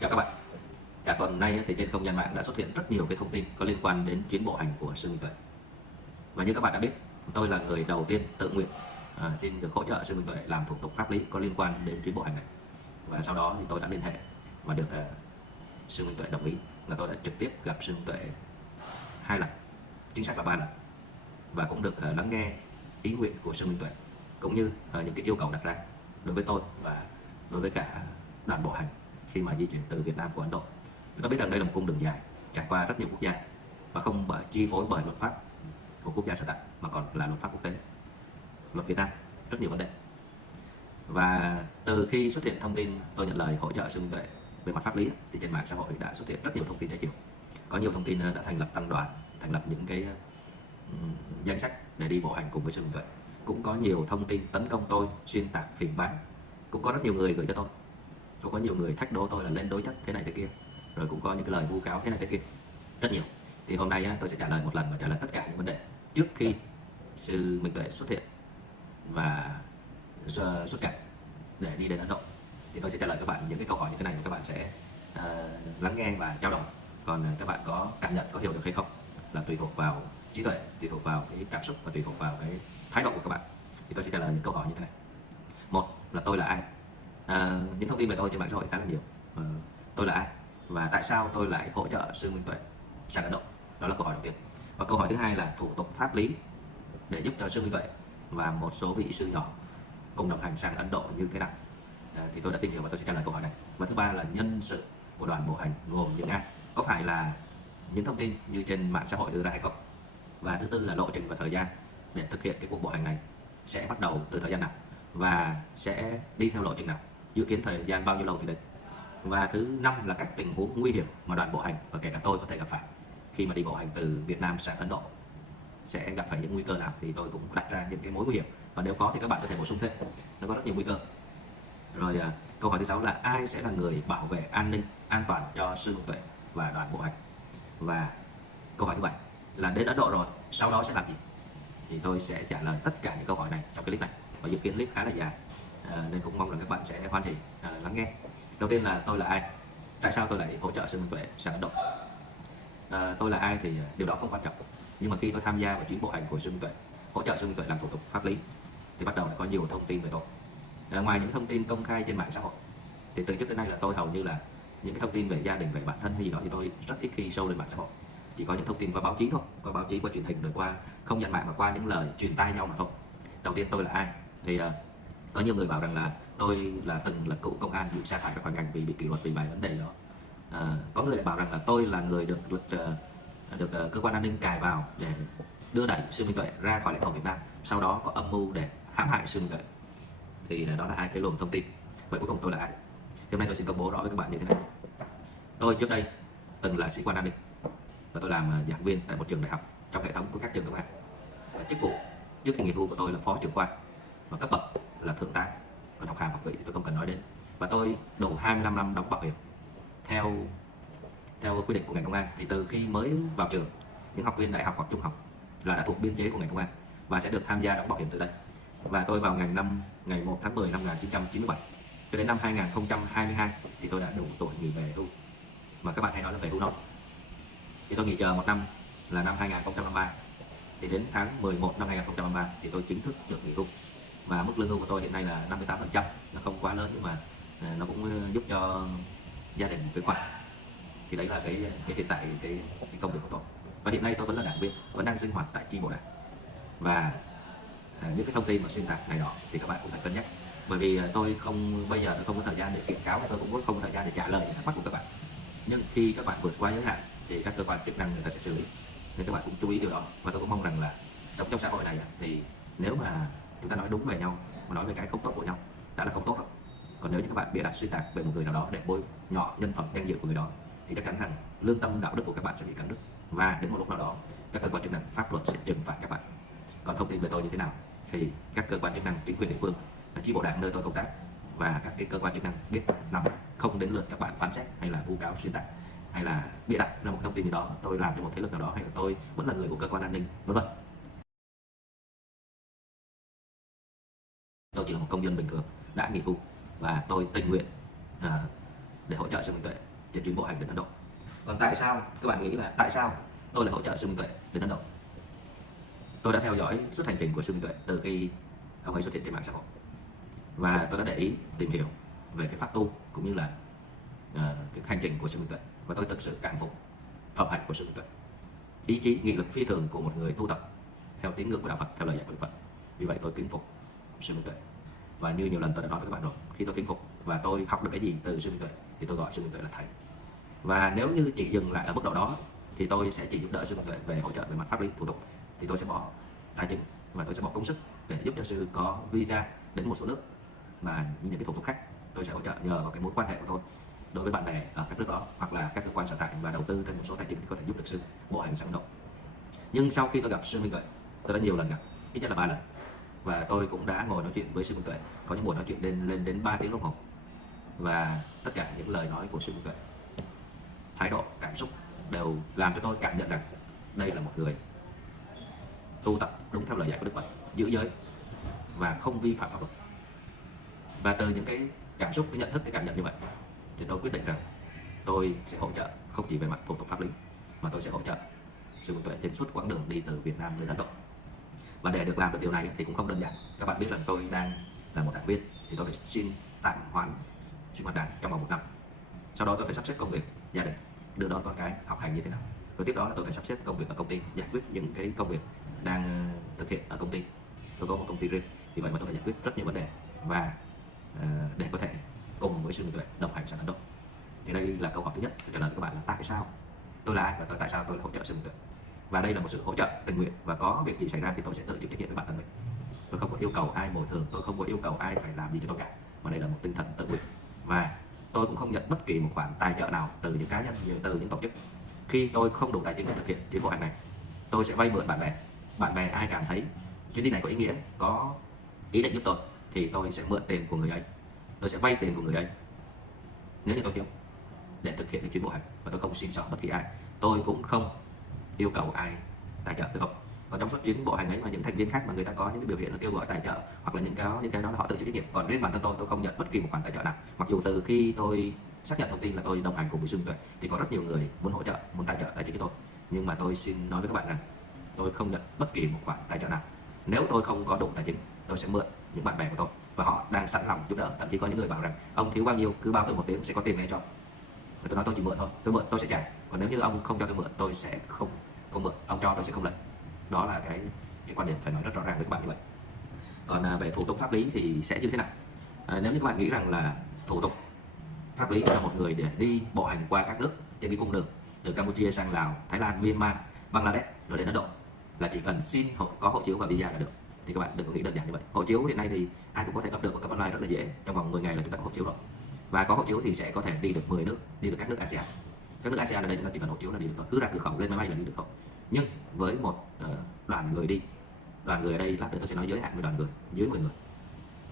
Chào các bạn. Cả tuần nay thì trên không gian mạng đã xuất hiện rất nhiều cái thông tin có liên quan đến chuyến bộ hành của Sư Minh Tuệ. Và như các bạn đã biết, tôi là người đầu tiên tự nguyện xin được hỗ trợ Sư Minh Tuệ làm thủ tục pháp lý có liên quan đến chuyến bộ hành này. Và sau đó thì tôi đã liên hệ và được Sư Minh Tuệ đồng ý, là tôi đã trực tiếp gặp Sư Minh Tuệ 2 lần, chính xác là 3 lần, và cũng được lắng nghe ý nguyện của Sư Minh Tuệ cũng như những cái yêu cầu đặt ra đối với tôi và đối với cả đoàn bộ hành khi mà di chuyển từ Việt Nam của Ấn Độ. Chúng ta biết rằng đây là một cung đường dài trải qua rất nhiều quốc gia và không chi phối bởi luật pháp của quốc gia sở tại mà còn là luật pháp quốc tế, luật Việt Nam, rất nhiều vấn đề. Và từ khi xuất hiện thông tin tôi nhận lời hỗ trợ Sư Minh Tuệ về mặt pháp lý thì trên mạng xã hội đã xuất hiện rất nhiều thông tin trái chiều. Có nhiều thông tin đã thành lập tăng đoàn, thành lập những cái danh sách để đi bộ hành cùng với Sư Minh Tuệ. Cũng có nhiều thông tin tấn công tôi, xuyên tạc, phỉ báng. Cũng có rất nhiều người gửi cho tôi, cũng có nhiều người thách đố tôi là lên đối chất thế này thế kia, rồi cũng có những cái lời vu cáo thế này thế kia, rất nhiều. Thì hôm nay tôi sẽ trả lời một lần và trả lời tất cả những vấn đề trước khi Sư Minh Tuệ xuất hiện và xuất cảnh để đi đến Ấn Độ. Thì tôi sẽ trả lời các bạn những cái câu hỏi như thế này, và các bạn sẽ lắng nghe và trao đổi. Còn các bạn có cảm nhận, có hiểu được hay không là tùy thuộc vào trí tuệ, tùy thuộc vào cái cảm xúc và tùy thuộc vào cái thái độ của các bạn. Thì tôi sẽ trả lời những câu hỏi như thế này. Một là tôi là ai? Những thông tin về tôi trên mạng xã hội khá là nhiều. Tôi là ai và tại sao tôi lại hỗ trợ Sư Minh Tuệ sang Ấn Độ? Đó là câu hỏi đầu tiên. Và câu hỏi thứ hai là thủ tục pháp lý để giúp cho Sư Minh Tuệ và một số vị sư nhỏ cùng đồng hành sang Ấn Độ như thế nào? Thì tôi đã tìm hiểu và tôi sẽ trả lời câu hỏi này. Và thứ ba là nhân sự của đoàn bộ hành gồm những ai? Có phải là những thông tin như trên mạng xã hội đưa ra hay không? Và thứ tư là lộ trình và thời gian để thực hiện cái cuộc bộ hành này sẽ bắt đầu từ thời gian nào và sẽ đi theo lộ trình nào, dự kiến thời gian bao nhiêu lâu thì đến. Và thứ năm là các tình huống nguy hiểm mà đoàn bộ hành và kể cả tôi có thể gặp phải khi mà đi bộ hành từ Việt Nam sang Ấn Độ, sẽ gặp phải những nguy cơ nào, thì tôi cũng đặt ra những cái mối nguy hiểm và nếu có thì các bạn có thể bổ sung thêm, nó có rất nhiều nguy cơ. Rồi câu hỏi thứ 6 là ai sẽ là người bảo vệ an ninh an toàn cho Sư Minh Tuệ và đoàn bộ hành. Và câu hỏi thứ 7 là đến Ấn Độ rồi sau đó sẽ làm gì. Thì tôi sẽ trả lời tất cả những câu hỏi này trong cái clip này, và dự kiến clip khá là dài nên cũng mong rằng các bạn sẽ hoan hỉ lắng nghe. Đầu tiên là tôi là ai, tại sao tôi lại hỗ trợ Sư Minh Tuệ sang Ấn Độ. Tôi là ai thì điều đó không quan trọng, nhưng mà khi tôi tham gia vào chuyến bộ hành của Sư Minh Tuệ, hỗ trợ Sư Minh Tuệ làm thủ tục pháp lý, thì bắt đầu có nhiều thông tin về tôi. Ngoài những thông tin công khai trên mạng xã hội thì từ trước đến nay là tôi hầu như là những cái thông tin về gia đình, về bản thân hay gì đó thì tôi rất ít khi show lên mạng xã hội. Chỉ có những thông tin qua báo chí thôi, qua báo chí, qua truyền hình, rồi qua không gian mạng và qua những lời truyền tai nhau mà thôi. Đầu tiên tôi là ai thì có nhiều người bảo rằng là tôi là từng là cựu công an bị sa thải ra khỏi ngành vì bị kỷ luật vì vài vấn đề đó. Có người lại bảo rằng là tôi là người được cơ quan an ninh cài vào để đưa đẩy Sư Minh Tuệ ra khỏi lãnh thổ Việt Nam, sau đó có âm mưu để hãm hại Sư Minh Tuệ. Thì đó là hai cái luồng thông tin. Vậy cuối cùng tôi là ai? Thì hôm nay tôi xin công bố rõ với các bạn như thế này. Tôi trước đây từng là sĩ quan an ninh và tôi làm giảng viên tại một trường đại học trong hệ thống của các trường công an. Và chức vụ trước khi nghỉ hưu của tôi là phó trưởng quan và cấp bậc là thượng tá, còn học hàm học vị thì tôi không cần nói đến. Và tôi đủ 25 năm đóng bảo hiểm theo quy định của ngành công an. Thì từ khi mới vào trường, những học viên đại học hoặc trung học là đã thuộc biên chế của ngành công an và sẽ được tham gia đóng bảo hiểm từ đây. Và tôi vào ngày 1 tháng 10 năm 1997 cho đến năm 2022 thì tôi đã đủ tuổi nghỉ về hưu, mà các bạn hay nói là về hưu non. Thì tôi nghỉ chờ một năm là năm 2023, thì đến tháng 11 năm 2023 thì tôi chính thức được nghỉ hưu. Và mức lương hưu của tôi hiện nay là 58%, nó không quá lớn nhưng mà nó cũng giúp cho gia đình một cái khoản. Thì đấy là cái hiện tại cái công việc của tôi. Và hiện nay tôi vẫn là đảng viên, vẫn đang sinh hoạt tại chi bộ đảng. Và những cái thông tin mà xuyên tạc này đó thì các bạn cũng phải cân nhắc, bởi vì tôi bây giờ tôi không có thời gian để kiện cáo, tôi cũng không có thời gian để trả lời những thắc mắc của các bạn. Nhưng khi các bạn vượt qua giới hạn thì các cơ quan chức năng người ta sẽ xử lý, nên các bạn cũng chú ý điều đó. Và tôi cũng mong rằng là sống trong xã hội này thì nếu mà chúng ta nói đúng về nhau, mà nói về cái không tốt của nhau đã là không tốt rồi. Còn nếu như các bạn bịa đặt xuyên tạc về một người nào đó để bôi nhọ nhân phẩm danh dự của người đó thì chắc chắn rằng lương tâm đạo đức của các bạn sẽ bị cắn đứt, và đến một lúc nào đó các cơ quan chức năng pháp luật sẽ trừng phạt các bạn. Còn thông tin về tôi như thế nào thì các cơ quan chức năng, chính quyền địa phương, chi bộ đảng nơi tôi công tác và các cái cơ quan chức năng biết nắm, không đến lượt các bạn phán xét hay là vu cáo xuyên tạc hay là bịa đặt ra một thông tin gì đó tôi làm cho một thế lực nào đó, hay là tôi vẫn là người của cơ quan an ninh, vân vân. Tôi chỉ là một công dân bình thường đã nghỉ hưu và tôi tình nguyện để hỗ trợ Sư Minh Tuệ trên chuyến bộ hành đến Ấn Độ. Còn tại sao các bạn nghĩ là tại sao tôi lại hỗ trợ Sư Minh Tuệ đến Ấn Độ? Tôi đã theo dõi suốt hành trình của Sư Minh Tuệ từ khi ông ấy xuất hiện trên mạng xã hội, và tôi đã để ý tìm hiểu về cái pháp tu cũng như là cái hành trình của Sư Minh Tuệ, và tôi thực sự cảm phục phẩm hạnh của Sư Minh Tuệ, ý chí nghị lực phi thường của một người tu tập theo tín ngưỡng của đạo Phật, theo lời dạy của Đức Phật. Vì vậy tôi kính phục Sư Minh Tuệ, và như nhiều lần tôi đã nói với các bạn rồi, khi tôi kính phục và tôi học được cái gì từ Sư Minh Tuệ thì tôi gọi Sư Minh Tuệ là thầy. Và nếu như chỉ dừng lại ở mức độ đó thì tôi sẽ chỉ giúp đỡ Sư Minh Tuệ về hỗ trợ về mặt pháp lý thủ tục, thì tôi sẽ bỏ tài chính và tôi sẽ bỏ công sức để giúp cho sư có visa đến một số nước mà những cái thủ tục khác tôi sẽ hỗ trợ nhờ vào cái mối quan hệ của tôi đối với bạn bè ở các nước đó, hoặc là các cơ quan sở tại và đầu tư thêm một số tài chính thì có thể giúp được sư bộ hành sang Ấn Độ. Nhưng sau khi tôi gặp Sư Minh Tuệ, tôi đã nhiều lần gặp, ít nhất là 3 lần, và tôi cũng đã ngồi nói chuyện với Sư Minh Tuệ, có những buổi nói chuyện lên đến 3 tiếng đồng hồ, và tất cả những lời nói của Sư Minh Tuệ, thái độ, cảm xúc đều làm cho tôi cảm nhận rằng đây là một người tu tập đúng theo lời dạy của Đức Phật, giữ giới và không vi phạm pháp luật. Và từ những cái cảm xúc, cái nhận thức, cái cảm nhận như vậy thì tôi quyết định rằng tôi sẽ hỗ trợ không chỉ về mặt thủ tục pháp lý mà tôi sẽ hỗ trợ Sư Minh Tuệ trên suốt quãng đường đi từ Việt Nam đến Ấn Độ. Và để được làm được điều này thì cũng không đơn giản. Các bạn biết rằng tôi đang là một đảng viên thì tôi phải xin tạm hoãn sinh hoạt đảng trong vòng 1 năm. Sau đó tôi phải sắp xếp công việc gia đình, đưa đón con cái học hành như thế nào. Rồi tiếp đó là tôi phải sắp xếp công việc ở công ty, giải quyết những cái công việc đang thực hiện ở công ty. Tôi có một công ty riêng, vì vậy mà tôi phải giải quyết rất nhiều vấn đề, và để có thể cùng với Sư Minh Tuệ đồng hành sang Ấn Độ. Thì đây là câu hỏi thứ nhất tôi trả lời các bạn là tại sao tôi là ai và tại sao tôi lại hỗ trợ Sư Minh Tuệ. Và đây là một sự hỗ trợ tình nguyện, và có việc gì xảy ra thì tôi sẽ tự chịu trách nhiệm với bản thân mình. Tôi không có yêu cầu ai bồi thường, tôi không có yêu cầu ai phải làm gì cho tôi cả, mà đây là một tinh thần tự nguyện. Và tôi cũng không nhận bất kỳ một khoản tài trợ nào từ những cá nhân, từ những tổ chức. Khi tôi không đủ tài chính để thực hiện chuyến bộ hành này, tôi sẽ vay mượn bạn bè. Bạn bè ai cảm thấy chuyến đi này có ý nghĩa, có ý định giúp tôi thì tôi sẽ mượn tiền của người ấy, tôi sẽ vay tiền của người ấy nếu như tôi thiếu để thực hiện cái chuyến bộ hành. Và tôi không xin xỏ bất kỳ ai, tôi cũng không yêu cầu ai tài trợ cho tôi. Còn trong suốt chuyến bộ hành ấy mà những thành viên khác mà người ta có những cái biểu hiện là kêu gọi tài trợ hoặc là những cái đó là họ tự chịu trách nhiệm. Còn riêng bản thân tôi không nhận bất kỳ một khoản tài trợ nào. Mặc dù từ khi tôi xác nhận thông tin là tôi đồng hành cùng với Sư Minh Tuệ thì có rất nhiều người muốn hỗ trợ, muốn tài trợ tài chính cho tôi, nhưng mà tôi xin nói với các bạn rằng tôi không nhận bất kỳ một khoản tài trợ nào. Nếu tôi không có đủ tài chính, tôi sẽ mượn những bạn bè của tôi và họ đang sẵn lòng giúp đỡ. Thậm chí có những người bảo rằng ông thiếu bao nhiêu cứ báo tôi 1 tiếng sẽ có tiền ngay cho. Và tôi nói tôi chỉ mượn thôi, tôi mượn tôi sẽ trả. Còn nếu như ông không cho tôi mượn, tôi sẽ không mượn. Ông cho tôi sẽ không lấy. Đó là cái quan điểm phải nói rất rõ ràng với các bạn như vậy. Còn về thủ tục pháp lý thì sẽ như thế nào? Nếu như các bạn nghĩ rằng là thủ tục pháp lý cho một người để đi bộ hành qua các nước trên cái cung đường từ Campuchia sang Lào, Thái Lan, Myanmar, Bangladesh rồi đến Ấn Độ là chỉ cần xin có hộ chiếu và visa là được, thì các bạn đừng có nghĩ đơn giản như vậy. Hộ chiếu hiện nay thì ai cũng có thể cấp được, và cấp online rất là dễ, trong vòng 10 ngày là chúng ta có hộ chiếu rồi. Và có hộ chiếu thì sẽ có thể đi được 10 nước, đi được các nước ASEAN. Các nước ASEAN ở đây chúng ta chỉ cần hộ chiếu là đi được thôi, cứ ra cửa khẩu lên máy bay là đi được thôi. Nhưng với một đoàn người đi, đoàn người ở đây là tôi sẽ nói giới hạn với đoàn người dưới 10 người,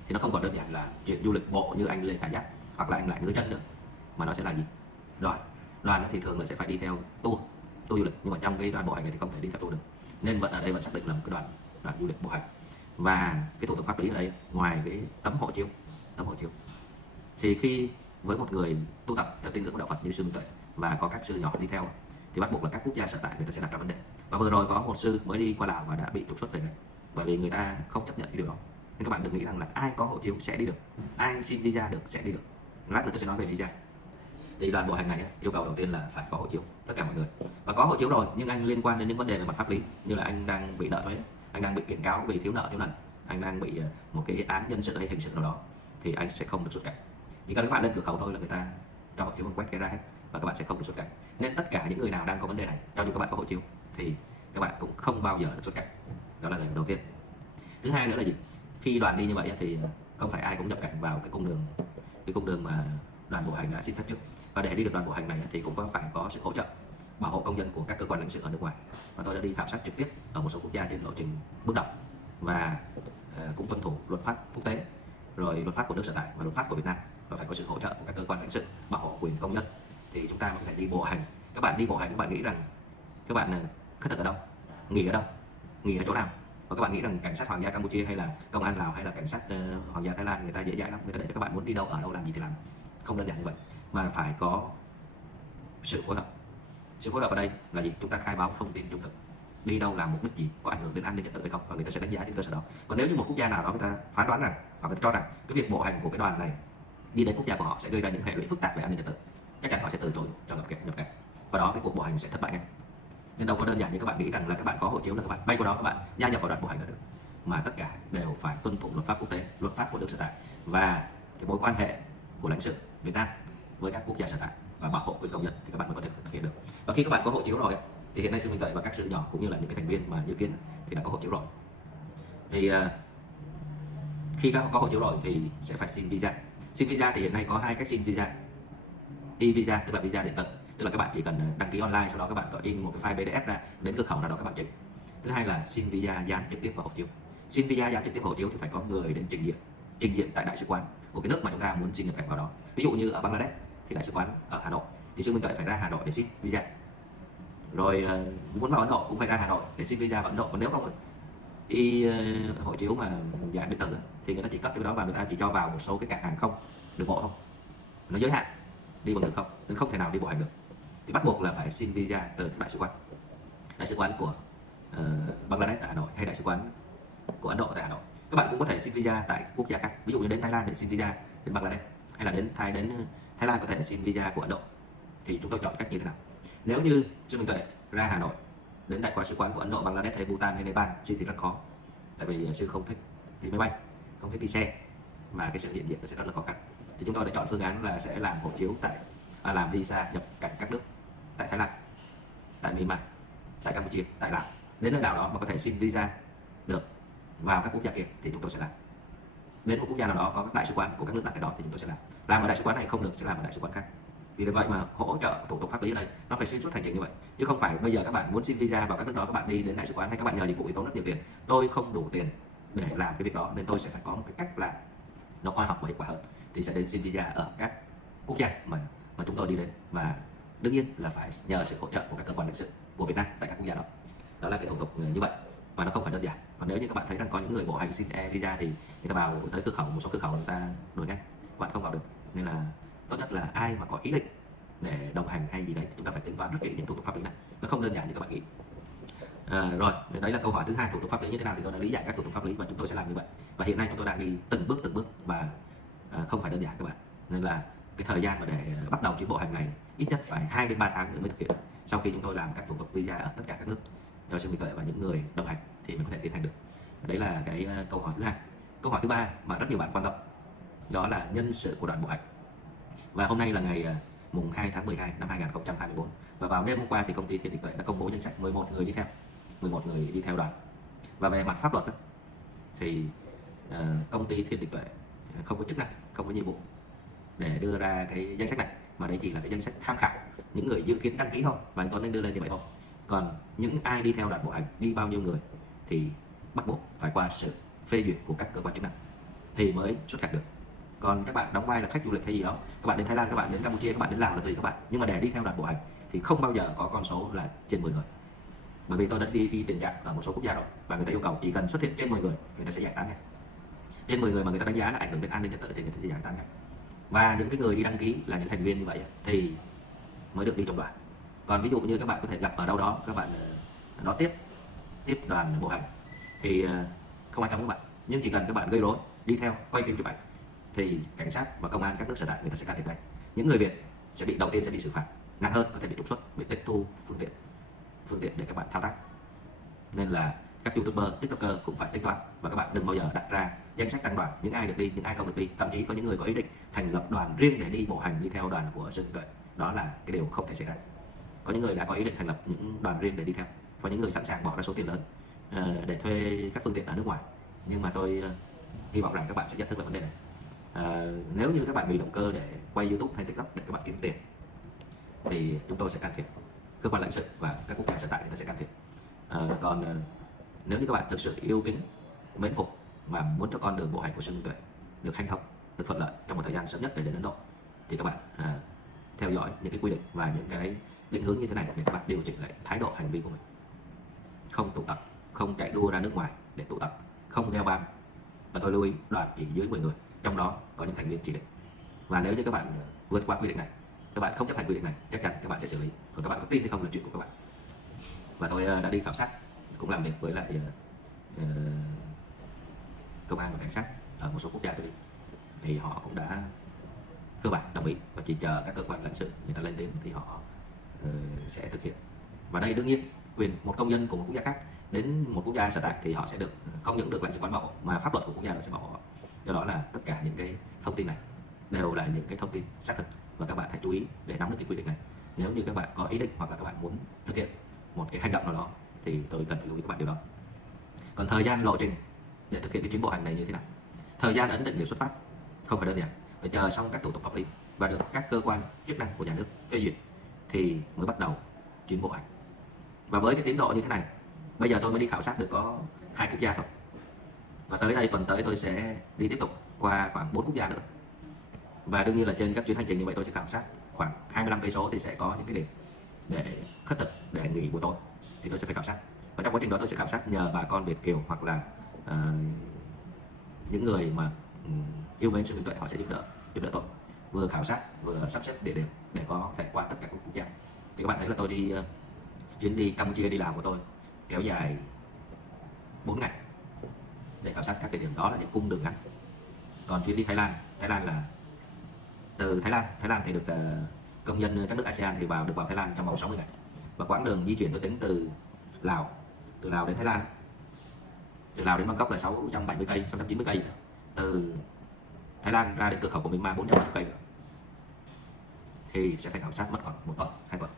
thì nó không còn đơn giản là chuyện du lịch bộ như anh Lê Khả Giác hoặc là anh Lại Ngứa Chân nữa, mà nó sẽ là gì? Đoàn thì thường là sẽ phải đi theo tour du lịch, nhưng mà trong cái đoàn bộ hành này thì không thể đi theo tour được, nên ở đây vẫn xác định là một cái đoàn du lịch bộ hành. Và cái thủ tục pháp lý ở đây ngoài cái tấm hộ chiếu thì khi với một người tu tập theo tín ngưỡng của đạo Phật như Sư Minh Tuệ và có các sư nhỏ đi theo thì bắt buộc là các quốc gia sở tại người ta sẽ đặt ra vấn đề. Và vừa rồi có một sư mới đi qua Lào và đã bị trục xuất về này, bởi vì người ta không chấp nhận cái điều đó. Nên các bạn đừng nghĩ rằng là ai có hộ chiếu sẽ đi được, ai xin visa được sẽ đi được. Lát nữa tôi sẽ nói về visa. Thì đoàn bộ hành này yêu cầu đầu tiên là phải có hộ chiếu tất cả mọi người, và có hộ chiếu rồi nhưng anh liên quan đến những vấn đề về mặt pháp lý, như là anh đang bị nợ thuế, anh đang bị kiện cáo vì thiếu nợ thiếu nần, anh đang bị một cái án nhân sự hay hình sự nào đó, thì anh sẽ không được xuất cảnh. Chỉ cần các bạn lên cửa khẩu thôi là người ta cho hộ chiếu bằng quét cái ra hết và các bạn sẽ không được xuất cảnh. Nên tất cả những người nào đang có vấn đề này, cho dù các bạn có hộ chiếu thì các bạn cũng không bao giờ được xuất cảnh. Đó là lời đầu tiên. Thứ hai nữa là gì? Khi đoàn đi như vậy thì không phải ai cũng nhập cảnh vào cái cung đường mà đoàn bộ hành đã xin phép trước. Và để đi được đoàn bộ hành này thì cũng phải có sự hỗ trợ bảo hộ công dân của các cơ quan lãnh sự ở nước ngoài. Và tôi đã đi khảo sát trực tiếp ở một số quốc gia trên lộ trình bước đầu, và cũng tuân thủ luật pháp quốc tế, rồi luật pháp của nước sở tại và luật pháp của Việt Nam, và phải có sự hỗ trợ của các cơ quan lãnh sự bảo hộ quyền công dân thì chúng ta có thể đi bộ hành. Các bạn đi bộ hành, các bạn nghĩ rằng các bạn khất thực ở đâu, nghỉ ở đâu, nghỉ ở chỗ nào, và các bạn nghĩ rằng cảnh sát hoàng gia Campuchia hay là công an Lào hay là cảnh sát hoàng gia Thái Lan người ta dễ dãi lắm, người ta để cho các bạn muốn đi đâu ở đâu làm gì thì làm. Không đơn giản như vậy, mà phải có sự phối hợp. Sự phối hợp ở đây là gì? Chúng ta khai báo thông tin trung thực, đi đâu làm mục đích gì, có ảnh hưởng đến an ninh trật tự hay không, và người ta sẽ đánh giá trên cơ sở đó. Còn nếu như một quốc gia nào đó người ta phán đoán rằng hoặc người ta cho rằng cái việc bộ hành của cái đoàn này đi đến quốc gia của họ sẽ gây ra những hệ lụy phức tạp về an ninh trật tự, chắc chắn họ sẽ từ chối cho nhập cảnh, và đó cái cuộc bộ hành sẽ thất bại ngay. Nên đâu có đơn giản như các bạn nghĩ rằng là các bạn có hộ chiếu là các bạn bay qua đó, các bạn gia nhập vào đoàn bộ hành là được, mà tất cả đều phải tuân thủ luật pháp quốc tế, luật pháp của nước sở tại và cái mối quan hệ của lãnh sự Việt Nam với các quốc gia sở tại và bảo hộ quyền công dân thì các bạn mới có thể thực hiện được. Và khi các bạn có hộ chiếu rồi thì hiện nay Sư Minh Tuệ và các sư nhỏ cũng như là những cái thành viên mà dự kiến thì đã có hộ chiếu rồi, thì khi các có hộ chiếu rồi thì sẽ phải xin visa. Xin visa thì hiện nay có hai cách xin visa: e-visa tức là visa điện tử, tức là các bạn chỉ cần đăng ký online, sau đó các bạn có in một cái file PDF ra đến cửa khẩu nào đó các bạn chỉnh. Thứ hai là xin visa dán trực tiếp vào hộ chiếu. Xin visa dán trực tiếp vào hộ chiếu thì phải có người đến trình diện tại đại sứ quán của cái nước mà chúng ta muốn xin nhập cảnh vào đó. Ví dụ như ở Bangladesh thì đại sứ quán ở Hà Nội thì Sư Minh Tuệ phải ra Hà Nội để xin visa. Rồi muốn vào Ấn Độ cũng phải ra Hà Nội để xin visa vào Ấn Độ. Còn nếu không hộ chiếu mà dạng điện tử thì người ta chỉ cấp cho đó và người ta chỉ cho vào một số cái cảng hàng không, đường bộ không, nó giới hạn đi bằng đường không nên không thể nào đi bộ hành được, thì bắt buộc là phải xin visa từ đại sứ quán của Bangladesh tại Hà Nội hay đại sứ quán của Ấn Độ tại Hà Nội. Các bạn cũng có thể xin visa tại quốc gia khác, ví dụ như đến Thái Lan để xin visa đến Bangladesh, hay là đến Thái Lan có thể xin visa của Ấn Độ. Thì chúng tôi chọn cách như thế nào? Nếu như Sư Minh Tuệ ra Hà Nội đến đại sứ quán của Ấn Độ, Bangladesh hay Bhutan hay Nepal xin thì rất khó, tại vì sư không thích đi máy bay, không thích đi xe, mà cái sự hiện diện nó sẽ rất là khó khăn. Thì chúng tôi đã chọn phương án là sẽ làm hộ chiếu làm visa nhập cảnh các nước tại Thái Lan, tại Myanmar, tại Campuchia, tại Lào, đến nơi nào đó mà có thể xin visa được vào các quốc gia kia thì chúng tôi sẽ làm. Đến một quốc gia nào đó có đại sứ quán của các nước đặt tại đó thì chúng tôi sẽ làm ở đại sứ quán này không được sẽ làm ở đại sứ quán khác. Vì vậy mà hỗ trợ thủ tục pháp lý ở đây nó phải xuyên suốt hành trình như vậy, chứ không phải bây giờ các bạn muốn xin visa vào các nước đó các bạn đi đến đại sứ quán hay các bạn nhờ dịch vụ thì tốn rất nhiều tiền. Tôi không đủ tiền để làm cái việc đó nên tôi sẽ phải có một cái cách làm nó khoa học và hiệu quả hơn, thì sẽ đến xin visa ở các quốc gia mà chúng tôi đi đến, và đương nhiên là phải nhờ sự hỗ trợ của các cơ quan lãnh sự của Việt Nam tại các quốc gia đó. Đó là cái thủ tục như vậy và nó không phải đơn giản. Còn nếu như các bạn thấy rằng có những người bộ hành xin visa thì người ta vào tới cửa khẩu, một số cửa khẩu người ta đuổi ngay, các bạn không vào được. Nên là tốt nhất là ai mà có ý định để đồng hành hay gì đấy chúng ta phải tính toán rất kỹ những thủ tục pháp lý này, nó không đơn giản như các bạn nghĩ. Rồi đấy là câu hỏi thứ hai, thủ tục pháp lý như thế nào, thì tôi đã lý giải các thủ tục pháp lý và chúng tôi sẽ làm như vậy. Và hiện nay chúng tôi đang đi từng bước và không phải đơn giản các bạn, nên là cái thời gian mà để bắt đầu chuyến bộ hành này ít nhất phải 2 đến 3 tháng nữa mới thực hiện được. Sau khi chúng tôi làm các thủ tục visa ở tất cả các nước cho Sư Minh Tuệ và những người đồng hành thì mình có thể tiến hành được. Đấy là cái câu hỏi thứ hai. Câu hỏi thứ ba mà rất nhiều bạn quan tâm đó là nhân sự của đoàn bộ hành. Và hôm nay là ngày mùng 2 tháng 12 năm 2024, và vào đêm hôm qua thì công ty Thiên Định Tuệ đã công bố danh sách 11 người đi theo đoàn. Và về mặt pháp luật đó, thì công ty Thiên Định Tuệ không có chức năng, không có nhiệm vụ để đưa ra cái danh sách này, mà đây chỉ là cái danh sách tham khảo những người dự kiến đăng ký thôi, và anh Tuấn nên đưa lên như vậy thôi. Còn những ai đi theo đoàn bộ hành, đi bao nhiêu người thì bắt buộc phải qua sự phê duyệt của các cơ quan chức năng thì mới xuất cảnh được. Còn các bạn đóng vai là khách du lịch hay gì đó, các bạn đến Thái Lan, các bạn đến Campuchia, các bạn đến Lào là tùy các bạn, nhưng mà để đi theo đoàn bộ hành thì không bao giờ có con số là trên 10 người. Bởi vì tôi đã đi tình trạng ở một số quốc gia rồi và người ta yêu cầu chỉ cần xuất hiện trên 10 người người ta sẽ giải tán ngay. Trên 10 người mà người ta đánh giá là ảnh hưởng đến an ninh trật tự thì người ta sẽ giải tán ngay. Và những cái người đi đăng ký là những thành viên như vậy thì mới được đi trong đoàn. Còn ví dụ như các bạn có thể gặp ở đâu đó, các bạn đón tiếp đoàn bộ hành thì không ai cấm các bạn, nhưng chỉ cần các bạn gây rối, đi theo, quay phim chụp ảnh thì cảnh sát và công an các nước sở tại người ta sẽ can thiệp ngay. Những người Việt đầu tiên sẽ bị xử phạt nặng hơn, có thể bị trục xuất, bị tịch thu phương tiện để các bạn thao tác. Nên là các YouTuber, TikToker cũng phải tính toán, và các bạn đừng bao giờ đặt ra danh sách tăng đoàn, những ai được đi, những ai không được đi. Thậm chí có những người có ý định thành lập đoàn riêng để đi bộ hành, đi theo đoàn của Sư Minh Tuệ, đó là cái điều không thể xảy ra. Có những người đã có ý định thành lập những đoàn riêng để đi theo, có những người sẵn sàng bỏ ra số tiền lớn để thuê các phương tiện ở nước ngoài. Nhưng mà tôi hy vọng rằng các bạn sẽ nhận thức là vấn đề này. Nếu như các bạn vì động cơ để quay YouTube hay TikTok để các bạn kiếm tiền thì chúng tôi sẽ can thiệp, cơ quan lãnh sự và các quốc gia sở tại người ta sẽ can thiệp. Còn nếu như các bạn thực sự yêu kính, mến phục và muốn cho con đường bộ hành của Sư Minh Tuệ được hanh thông, được thuận lợi trong một thời gian sớm nhất để đến Ấn Độ, thì các bạn theo dõi những cái quy định và những cái định hướng như thế này để các bạn điều chỉnh lại thái độ hành vi của mình. Không tụ tập, không chạy đua ra nước ngoài để tụ tập, không đeo bám, và tôi lưu ý đoàn chỉ dưới 10 người, trong đó có những thành viên chỉ định. Và nếu như các bạn vượt qua quy định này, các bạn không chấp hành quy định này chắc chắn các bạn sẽ xử lý, còn các bạn có tin hay không là chuyện của các bạn. Và tôi đã đi khảo sát, cũng làm việc với lại công an và cảnh sát ở một số quốc gia tôi đi, thì họ cũng đã cơ bản đồng ý và chỉ chờ các cơ quan lãnh sự người ta lên tiếng thì họ sẽ thực hiện. Và đây đương nhiên quyền một công dân của một quốc gia khác đến một quốc gia sở tại thì họ sẽ được không những được lãnh sự quán bảo hộ mà pháp luật của quốc gia đó sẽ bảo hộ họ. Do đó là tất cả những cái thông tin này đều là những cái thông tin xác thực và các bạn hãy chú ý để nắm được cái quy định này. Nếu như các bạn có ý định hoặc là các bạn muốn thực hiện một cái hành động nào đó thì tôi cần phải lưu ý các bạn điều đó. Còn thời gian lộ trình để thực hiện cái chuyến bộ hành này như thế nào? Thời gian ấn định để xuất phát không phải đơn giản, phải chờ xong các thủ tục pháp lý và được các cơ quan chức năng của nhà nước phê duyệt thì mới bắt đầu chuyến bộ hành. Và với cái tiến độ như thế này, bây giờ tôi mới đi khảo sát được có 2 quốc gia thôi, và tới đây tuần tới tôi sẽ đi tiếp tục qua khoảng 4 quốc gia nữa. Và đương nhiên là trên các chuyến hành trình như vậy tôi sẽ khảo sát khoảng 25 cây số thì sẽ có những cái điểm để khất thực, để nghỉ buổi tối thì tôi sẽ phải khảo sát. Và trong quá trình đó tôi sẽ khảo sát nhờ bà con Việt kiều hoặc là những người mà yêu mến sự minh tuệ, họ sẽ giúp đỡ tôi vừa khảo sát vừa sắp xếp địa điểm để có thể qua tất cả các quốc gia. Thì các bạn thấy là tôi đi chuyến đi Campuchia, đi Lào của tôi kéo dài 4 ngày để khảo sát các địa điểm, đó là những cung đường ngắn. Còn chuyến đi Thái Lan là từ Thái Lan thì được công dân các nước ASEAN thì được vào Thái Lan trong vòng 60 ngày. Và quãng đường di chuyển tôi tính từ Lào đến Thái Lan, từ Lào đến Bangkok là 670 cây, 690 cây. Từ Thái Lan ra đến cửa khẩu của Myanmar 400 cây nữa. Thì sẽ phải khảo sát mất khoảng 1 tuần, 2 tuần.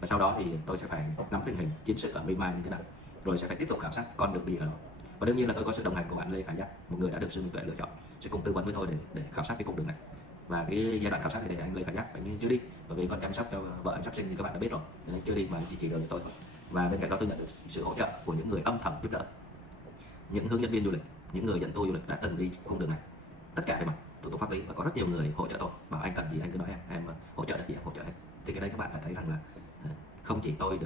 Và sau đó thì tôi sẽ phải nắm tình hình chiến sự ở Myanmar như thế nào, rồi sẽ phải tiếp tục khảo sát con đường đi ở đó. Và đương nhiên là tôi có sự đồng hành của bạn Lê Khả Giác, một người đã được sư minh tuệ lựa chọn, sẽ cùng tư vấn với tôi để khảo sát cái cung đường này. Và cái giai đoạn khảo sát này thì anh Lê Khả Giác anh chưa đi, bởi vì con chăm sóc cho vợ anh sắp sinh thì các bạn đã biết rồi, nên chưa đi mà chỉ được tôi thôi. Và bên cạnh đó tôi nhận được sự hỗ trợ của những người âm thầm giúp đỡ, những hướng dẫn viên du lịch, những người dẫn tour du lịch đã từng đi cung đường này, tất cả về mặt thủ tục pháp lý, và có rất nhiều người hỗ trợ tôi, bảo anh cần gì anh cứ nói em hỗ trợ được gì em hỗ trợ hết. Thì cái đây các bạn phải thấy rằng là không chỉ tôi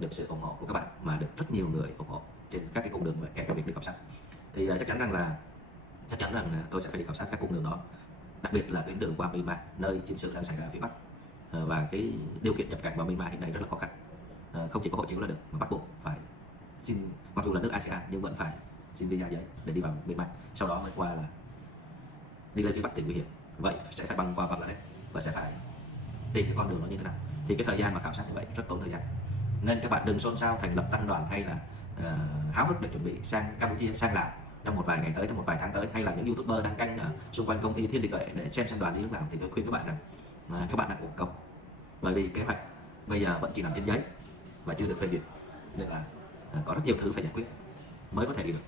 được sự ủng hộ của các bạn mà được rất nhiều người ủng hộ trên các cái cung đường, kể cả việc đi khảo sát. Thì chắc chắn rằng tôi sẽ phải đi khảo sát các cung đường đó, đặc biệt là tuyến đường qua Myanmar, nơi chiến sự đang xảy ra ở phía Bắc. Và cái điều kiện nhập cảnh vào Myanmar hiện nay rất là khó khăn, không chỉ có hộ chiếu là được mà bắt buộc phải xin, mặc dù là nước ASEAN nhưng vẫn phải xin visa giấy để đi vào Myanmar, sau đó mới qua là đi lên phía Bắc thì nguy hiểm, vậy sẽ phải băng qua Bangladesh và sẽ phải tìm cái con đường nó như thế nào. Thì cái thời gian mà khảo sát như vậy rất tốn thời gian, nên các bạn đừng xôn xao thành lập tăng đoàn hay là háo hức để chuẩn bị sang Campuchia, sang Lào trong một vài ngày tới, trong một vài tháng tới, hay là những youtuber đang canh xung quanh công ty Thiên Định Tuệ để xem đoàn đi nước nào, thì tôi khuyên các bạn rằng các bạn đang uổng công, bởi vì kế hoạch bây giờ vẫn chỉ nằm trên giấy và chưa được phê duyệt, nên là có rất nhiều thứ phải giải quyết mới có thể đi được.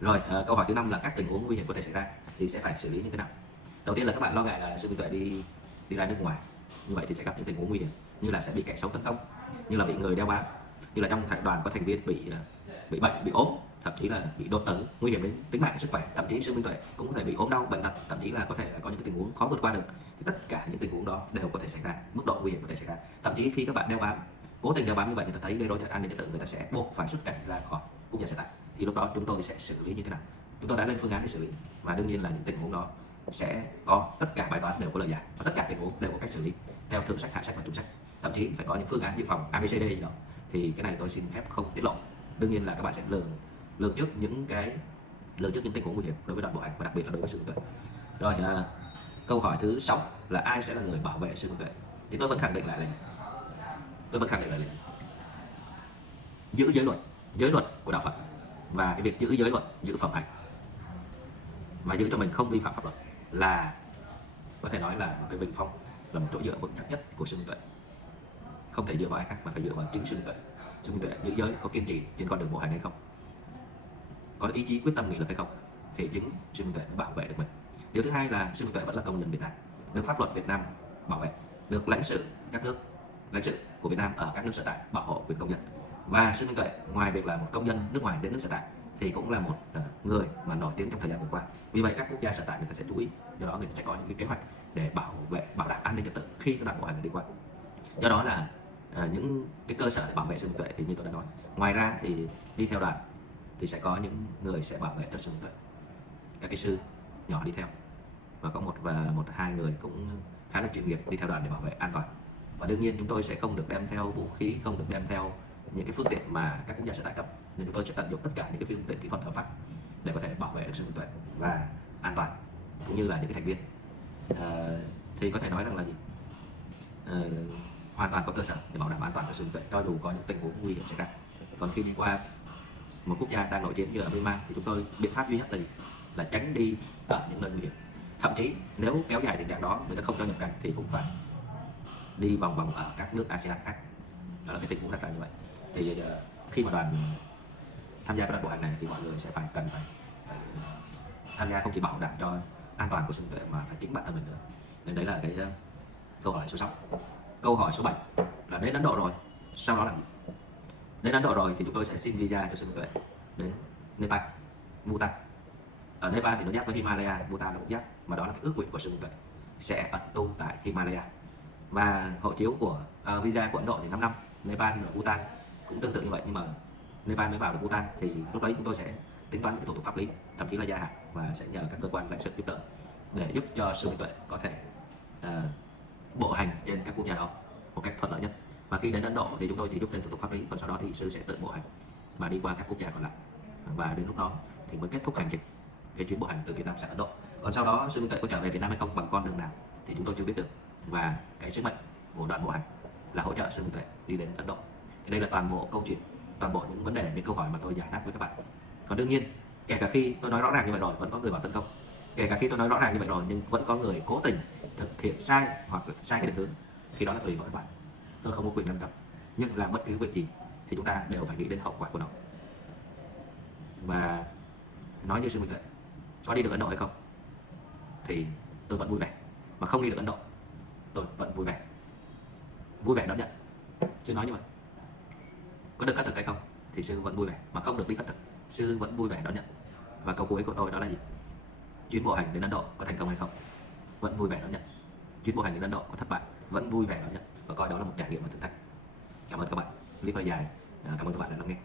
Rồi câu hỏi thứ 5 là các tình huống nguy hiểm có thể xảy ra thì sẽ phải xử lý như thế nào. Đầu tiên là các bạn lo ngại là sư minh tuệ đi ra nước ngoài, như vậy thì sẽ gặp những tình huống nguy hiểm, như là sẽ bị kẻ xấu tấn công, như là bị người đeo bám, như là trong đoàn có thành viên bị bệnh, bị ốm, thậm chí là bị đột tử, nguy hiểm đến tính mạng, sức khỏe, thậm chí sư minh tuệ cũng có thể bị ốm đau, bệnh tật, thậm chí là có thể là có những tình huống khó vượt qua được. Thì tất cả những tình huống đó đều có thể xảy ra, mức độ nguy hiểm có thể xảy ra. Thậm chí khi các bạn đeo bám, cố tình đeo bám như vậy, người ta thấy gây rối an ninh trật tự, người ta sẽ buộc phải xuất cảnh ra khỏi quốc gia sở tại. Thì lúc đó chúng tôi sẽ xử lý như thế nào? Chúng tôi đã lên phương án để xử lý, và đương nhiên là những tình huống đó sẽ có tất cả bài toán đều có lời giải, và tất cả tình huống đều có cách xử lý theo thượng sách, hạ sách và trung sách, thậm chí phải có những phương án dự phòng ABCD gì đó. Thì cái này tôi xin phép không tiết lộ. Đương nhiên là các bạn sẽ lường trước những tình huống nguy hiểm đối với đoàn bộ hành, và đặc biệt là đối với sư minh tuệ. Rồi câu hỏi thứ 6 là ai sẽ là người bảo vệ sư minh tuệ? Thì tôi vẫn khẳng định lại là giữ giới luật của đạo Phật, và cái việc giữ giới luật, giữ phẩm hạnh và giữ cho mình không vi phạm pháp luật là có thể nói là một cái bình phong, là một chỗ dựa vững chắc nhất của sư minh tuệ. Không thể dựa vào ai khác mà phải dựa vào chính sư minh tuệ. Sư minh tuệ giữ giới có kiên trì trên con đường bộ hành hay không, có ý chí quyết tâm nghị lực hay không, thì chính sư minh tuệ mới bảo vệ được mình. Điều thứ hai là sư minh tuệ vẫn là công dân Việt Nam, được pháp luật Việt Nam bảo vệ, được lãnh sự của Việt Nam ở các nước sở tại bảo hộ quyền công dân. Và sư minh tuệ ngoài việc là một công dân nước ngoài đến nước sở tại thì cũng là một người mà nổi tiếng trong thời gian vừa qua. Vì vậy các quốc gia sở tại người ta sẽ chú ý, do đó người ta sẽ có những cái kế hoạch để bảo đảm an ninh trật tự khi các đoàn bộ hành đi qua. Do đó là những cái cơ sở để bảo vệ sư minh tuệ thì như tôi đã nói, ngoài ra thì đi theo đoàn thì sẽ có những người sẽ bảo vệ cho sư minh tuệ, các cái sư nhỏ đi theo, và có một hai người cũng khá là chuyên nghiệp đi theo đoàn để bảo vệ an toàn. Và đương nhiên chúng tôi sẽ không được đem theo vũ khí, không được đem theo những cái phương tiện mà các quốc gia sẽ tải cấp, nên chúng tôi sẽ tận dụng tất cả những cái phương tiện kỹ thuật hợp pháp để có thể bảo vệ được sự minh tuệ và an toàn cũng như là những cái thành viên. Thì có thể nói rằng là gì? Hoàn toàn có cơ sở để bảo đảm an toàn cho sự minh tuệ cho dù có những tình huống nguy hiểm xảy ra. Còn khi đi qua một quốc gia đang nội chiến như ở Myanmar thì chúng tôi biện pháp duy nhất là tránh đi ở những nơi nguy hiểm. Thậm chí nếu kéo dài tình trạng đó, người ta không cho nhập cảnh thì cũng phải đi vòng vòng ở các nước ASEAN khác. Đó là cái tình huống đặt ra như vậy. Thì khi mà đoàn tham gia cái đoàn bộ hành này thì mọi người sẽ cần phải tham gia không chỉ bảo đảm cho an toàn của sự minh tuệ mà phải chính bản thân mình nữa. Nên đấy là cái câu hỏi số 6. Câu hỏi số 7 là đến Ấn Độ rồi, sau đó làm gì? Đến Ấn Độ rồi thì chúng tôi sẽ xin visa cho sự minh tuệ đến Nepal, Bhutan. Ở Nepal thì nó giáp với Himalaya, Bhutan nó cũng giáp, mà đó là cái ước nguyện của sự minh tuệ sẽ ẩn tu tại Himalaya. Và hộ chiếu của visa của Ấn Độ thì 5 năm, Nepal và Bhutan cũng tương tự như vậy, nhưng mà Nepal mới vào được Bhutan thì lúc đấy chúng tôi sẽ tính toán cái thủ tục pháp lý, thậm chí là gia hạn, và sẽ nhờ các cơ quan lãnh sự giúp đỡ để giúp cho sư minh tuệ có thể bộ hành trên các quốc gia đó một cách thuận lợi nhất. Và khi đến Ấn Độ thì chúng tôi chỉ giúp trên thủ tục pháp lý, còn sau đó thì sư sẽ tự bộ hành và đi qua các quốc gia còn lại, và đến lúc đó thì mới kết thúc hành trình cái chuyến bộ hành từ Việt Nam sang Ấn Độ. Còn sau đó sư minh tuệ có trở về Việt Nam hay không, bằng con đường nào thì chúng tôi chưa biết được. Và cái sứ mệnh của đoàn bộ hành là hỗ trợ sư minh tuệ đi đến Ấn Độ. Thì đây là toàn bộ câu chuyện, toàn bộ những vấn đề, những câu hỏi mà tôi giải đáp với các bạn. Còn đương nhiên, kể cả khi tôi nói rõ ràng như vậy rồi vẫn có người vào tấn công, kể cả khi tôi nói rõ ràng như vậy rồi nhưng vẫn có người cố tình thực hiện sai hoặc là sai cái định hướng, thì đó là tùy vào các bạn. Tôi không có quyền ngăn cấm, nhưng làm bất cứ việc gì thì chúng ta đều phải nghĩ đến hậu quả của nó. Và nói như sư minh tuệ, có đi được Ấn Độ hay không thì tôi vẫn vui vẻ, mà không đi được Ấn Độ tôi vẫn vui vẻ đón nhận. Sư nói như vậy, có được khất thực hay không thì sư vẫn vui vẻ, mà không được đi khất thực sư vẫn vui vẻ đón nhận. Và câu cuối của tôi đó là gì? Chuyến bộ hành đến Ấn Độ có thành công hay không vẫn vui vẻ đón nhận. Chuyến bộ hành đến Ấn Độ có thất bại vẫn vui vẻ đón nhận, và coi đó là một trải nghiệm và thử thách. Cảm ơn các bạn. Clip hơi dài, cảm ơn các bạn đã lắng nghe.